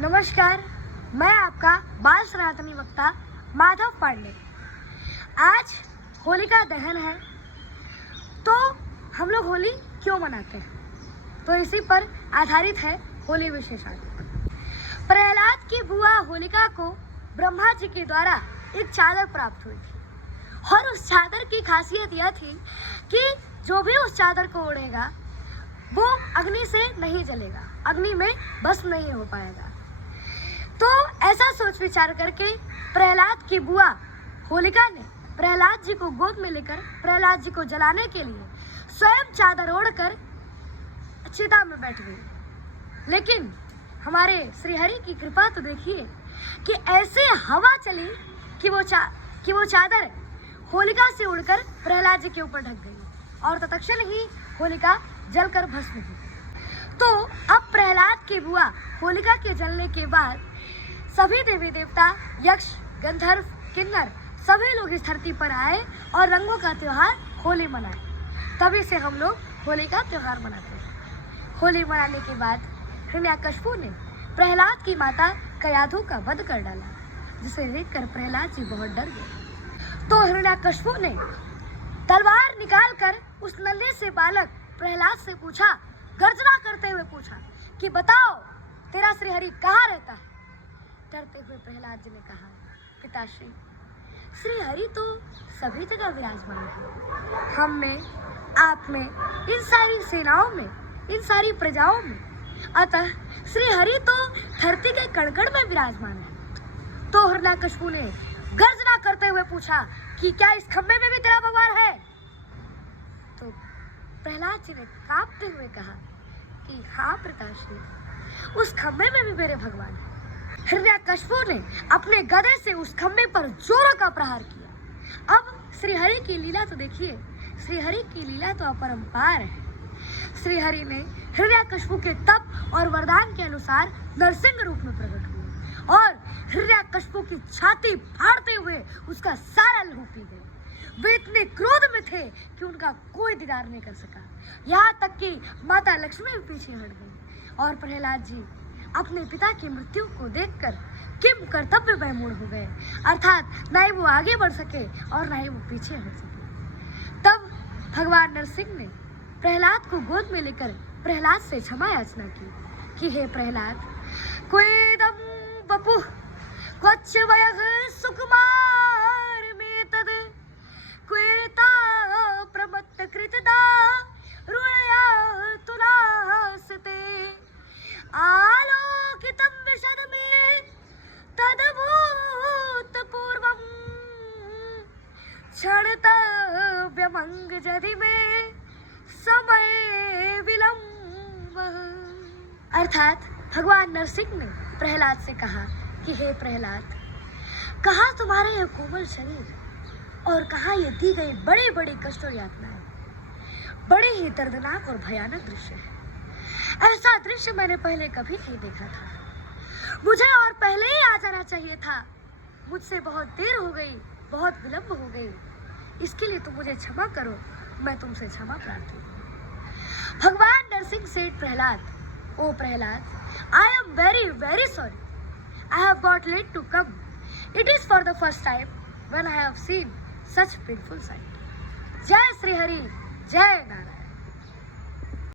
नमस्कार, मैं आपका बाल सनातनी वक्ता माधव पांडे। आज होलिका दहन है, तो हम लोग होली क्यों मनाते हैं, तो इसी पर आधारित है होली विशेषार्थ। प्रहलाद की बुआ होलिका को ब्रह्मा जी के द्वारा एक चादर प्राप्त हुई थी और उस चादर की खासियत यह थी कि जो भी उस चादर को ओढ़ेगा वो अग्नि से नहीं जलेगा, अग्नि में भस्म नहीं हो पाएगा। तो ऐसा सोच विचार करके प्रहलाद की बुआ होलिका ने प्रहलाद जी को गोद में लेकर प्रहलाद जी को जलाने के लिए स्वयं चादर ओढ़कर चिता में बैठ गई। लेकिन हमारे श्रीहरि की कृपा तो देखिए कि ऐसे हवा चली कि वो चादर होलिका से उड़कर प्रहलाद जी के ऊपर ढक गई और तत्क्षण ही होलिका जलकर भस्म हुई। तो अब प्रहलाद की बुआ होलिका के जलने के बाद सभी देवी देवता, यक्ष, गंधर्व, किन्नर सभी लोग इस धरती पर आए और रंगों का त्योहार होली मनाए। तभी से हम लोग होली का त्योहार मनाते हैं। होली मनाने के बाद हिरण्याकश्यप ने प्रहलाद की माता कयाधु का वध कर डाला, जिसे देखकर प्रहलाद जी बहुत डर गए। तो हिरण्याकश्यप ने तलवार निकालकर उस नन्हे से बालक प्रहलाद से पूछा, गर्जना करते हुए पूछा कि बताओ तेरा श्रीहरि कहाँ रहता है। डरते हुए प्रहलाद जी ने कहा, पिताश्री, श्रीहरि तो सभी जगह विराजमान है, हम में, आप में, इन सारी सेनाओं में, इन सारी प्रजाओं में। अतः श्रीहरि तो धरती के कण-कण में विराजमान है। तो हिरण्याकश्यप ने गर्जना करते हुए पूछा कि क्या इस खंबे में भी तेरा भगवान है। तो प्रहलाद जी ने कांपते हुए कहा कि हाँ पिताश्री, उस खंबे में भी मेरे भगवान है। हिरण्याकश्यप ने अपने गदे से उस खंबे पर जोरों का प्रहार किया। अब श्रीहरि की लीला तो देखिए, श्रीहरि की लीला तो अपरंपार है। श्रीहरि ने हिरण्याकश्यप के तप और वरदान के अनुसार नरसिंह रूप में प्रकट हुए और हिरण्याकश्यप की छाती फाड़ते हुए उसका सारा लहू पी गए। वे इतने क्रोध में थे कि उनका कोई दीदार नहीं कर सका। यहाँ तक कि माता लक्ष्मी भी पीछे हट गई और प्रहलाद जी अपने पिता की मृत्यु को देखकर किम कर्तव्य वैमूढ़ हो गए, अर्थात न ही वो आगे बढ़ सके और न ही वो पीछे हट सके। तब भगवान नरसिंह ने प्रहलाद को गोद में लेकर प्रहलाद से क्षमा याचना की कि हे प्रहलाद, क्वेदम वपुः क्वच वयः सुकुमार में तद क्वेता प्रमत्त कृतदा रुणया तुलासते आलोकितं विशद में तदभूत पूर्वं क्षणतव्यमंग जदि में समय विलंब। अर्थात भगवान नरसिंह ने प्रहलाद से कहा कि हे प्रहलाद, कहाँ तुम्हारा यह कोमल शरीर और कहाँ ये दी गई बड़े बड़े कष्ट और यातनाएं। बड़े ही दर्दनाक और भयानक दृश्य है। ऐसा दृश्य मैंने पहले कभी नहीं देखा था। मुझे और पहले ही आ जाना चाहिए था। मुझसे बहुत देर हो गई, बहुत विलंब हो गई। इसके लिए तुम मुझे क्षमा करो, मैं तुमसे क्षमा प्रार्थी हूँ। भगवान नरसिंह सेठ प्रहलाद, ओ Prahlad, I am very very sorry. I have got late to come. It is for the first time when I have seen such painful sight. जय श्री हरि, जय नारायण।